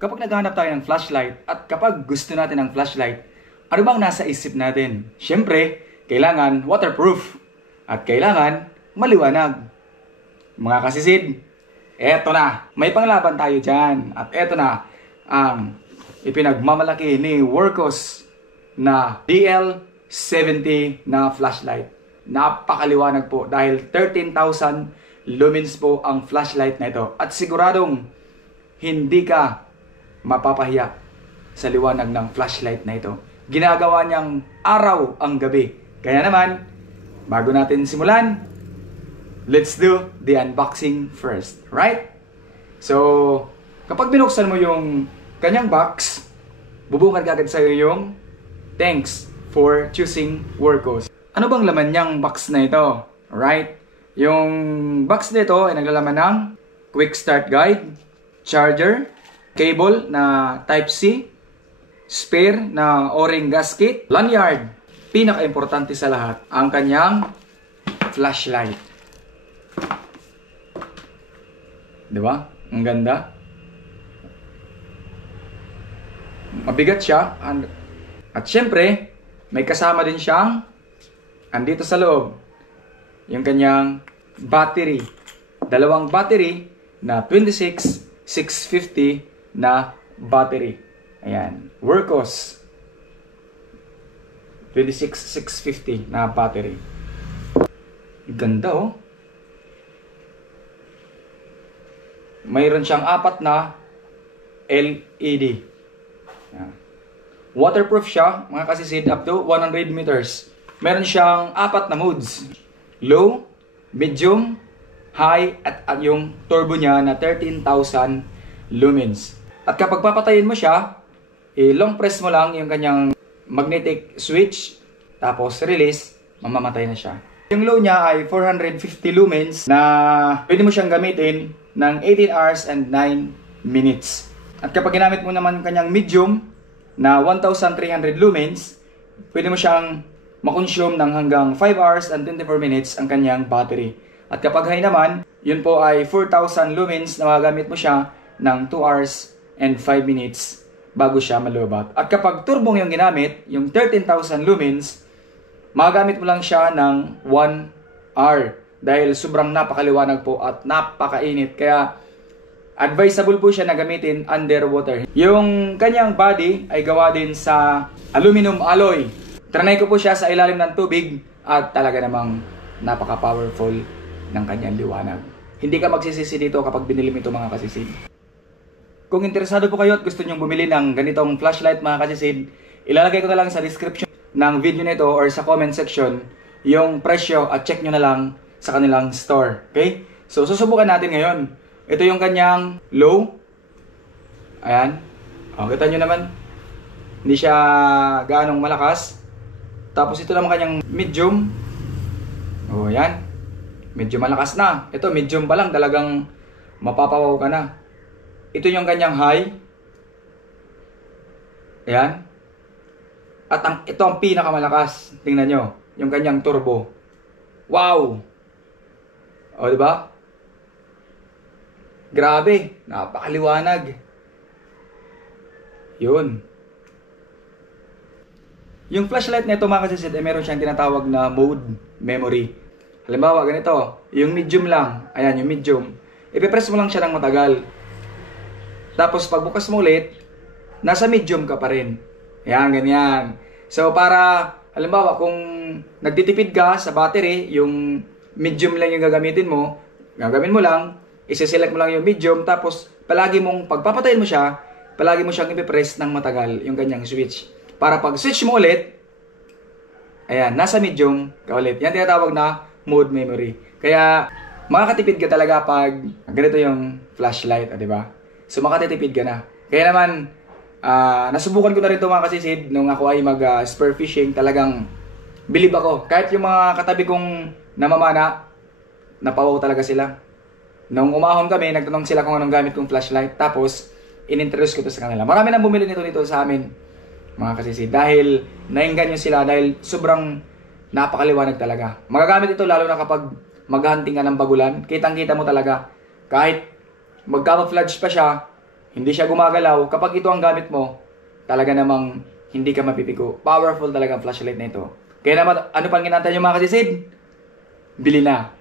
kapag naghahanap tayo ng flashlight at kapag gusto natin ng flashlight, ano bang nasa isip natin? Siyempre, kailangan waterproof at kailangan maliwanag. Mga kasisid, eto na, may panglaban tayo dyan. At eto na ang ipinagmamalaki ni Workos na DL70 na flashlight. Napakaliwanag po dahil 13,000 lumens po ang flashlight na ito. At siguradong hindi ka mapapahiya sa liwanag ng flashlight na ito. Ginagawa niyang araw ang gabi. Kaya naman, bago natin simulan, let's do the unboxing first, right? So, kapag binuksan mo yung kanyang box, bubungad agad sa'yo yung thanks for choosing Workos. Ano bang laman niyang box na ito? Right? Yung box na ito ay naglalaman ng quick start guide, charger, cable na Type-C, spare na O-ring gasket, lanyard. Pinaka-importante sa lahat, ang kanyang flashlight. Diba? Ang ganda. Mabigat siya. At syempre, may kasama din siyang andito sa loob yung kanyang battery. Dalawang battery na 26,650 na battery. Ayan. Workos. 26,650 na battery. Ganda oh. Mayroon siyang 4 na LED. Ayan. Waterproof siya, mga kasisid, up to 100 meters. Meron siyang 4 na modes. Low, medium, high, at yung turbo niya na 13,000 lumens. At kapag papatayin mo siya, long press mo lang yung kanyang magnetic switch, tapos release, mamamatay na siya. Yung low niya ay 450 lumens na pwede mo siyang gamitin ng 18 hours and 9 minutes. At kapag ginamit mo naman kanyang medium na 1,300 lumens, pwede mo siyang makonsume ng hanggang 5 hours and 24 minutes ang kanyang battery. At kapag high naman, yun po ay 4,000 lumens na magagamit mo siya ng 2 hours and 5 minutes bago siya malubat. At kapag turbo yung ginamit, yung 13,000 lumens, magagamit mo lang siya ng 1 hour dahil sobrang napakaliwanag po at napakainit. Kaya advisable po siya na gamitin underwater. Yung kanyang body ay gawa din sa aluminum alloy. Trinay ko po siya sa ilalim ng tubig at talaga namang napaka-powerful ng kanyang liwanag. Hindi ka magsisisi dito kapag binili mo ito, mga kasisid. Kung interesado po kayo at gusto nyong bumili ng ganitong flashlight, mga kasisid, ilalagay ko na lang sa description ng video nito or sa comment section yung presyo at check nyo na lang sa kanilang store. Okay? So, susubukan natin ngayon. Ito yung kanyang low. Ayan. O, kita nyo naman. Hindi siya gaanong malakas. Tapos ito naman kanyang medium. O, ayan. Medyo malakas na. Ito, medium pa lang. Talagang mapapawaw ka na. Ito yung kanyang high. Ayan. At ito ang pinakamalakas. Tingnan nyo. Yung kanyang turbo. Wow! O, diba? Grabe. Napakaliwanag. Yun. Yung flashlight na ito, mga kasisid, ay meron siyang tinatawag na mode memory. Halimbawa, ganito. Yung medium lang. Ayan, yung medium. Ipipress mo lang siya ng matagal. Tapos, pagbukas mo ulit, nasa medium ka pa rin. Ayan, ganyan. So, para, halimbawa, kung nagtitipid ka sa battery, yung medium lang yung gagamitin mo, gagawin mo lang, isi-select mo lang yung medium, tapos, palagi mong, pagpapatayin mo siya, palagi mo siyang ipipress ng matagal, yung kanyang switch. Para pag switch mo ulit, ayan, nasa medium ka ulit. Yan tinatawag na mode memory. Kaya, makakatipid ka talaga pag ganito yung flashlight, di ba? So, makatitipid ka na. Kaya naman, nasubukan ko na rin ito, mga kasisid, nung ako ay mag-spear fishing, talagang bilib ako. Kahit yung mga katabi kong namamana, napawaw talaga sila. Nung umahon kami, nagtanong sila kung anong gamit kong flashlight. Tapos, in-introduce ko ito sa kanila. Marami nang bumili nito dito sa amin, mga kasisid. Dahil nainganyo sila, dahil sobrang napakaliwanag talaga. Magagamit ito lalo na kapag maghahunting ka ng bagulan. Kitang-kita mo talaga. Kahit mag-camouflage pa siya, Hindi siya gumagalaw. Kapag ito ang gamit mo, talaga namang hindi ka mapipigo. Powerful talaga ang flashlight na ito. Kaya naman, ano pang ginantay nyo mga kasisid? Bili na.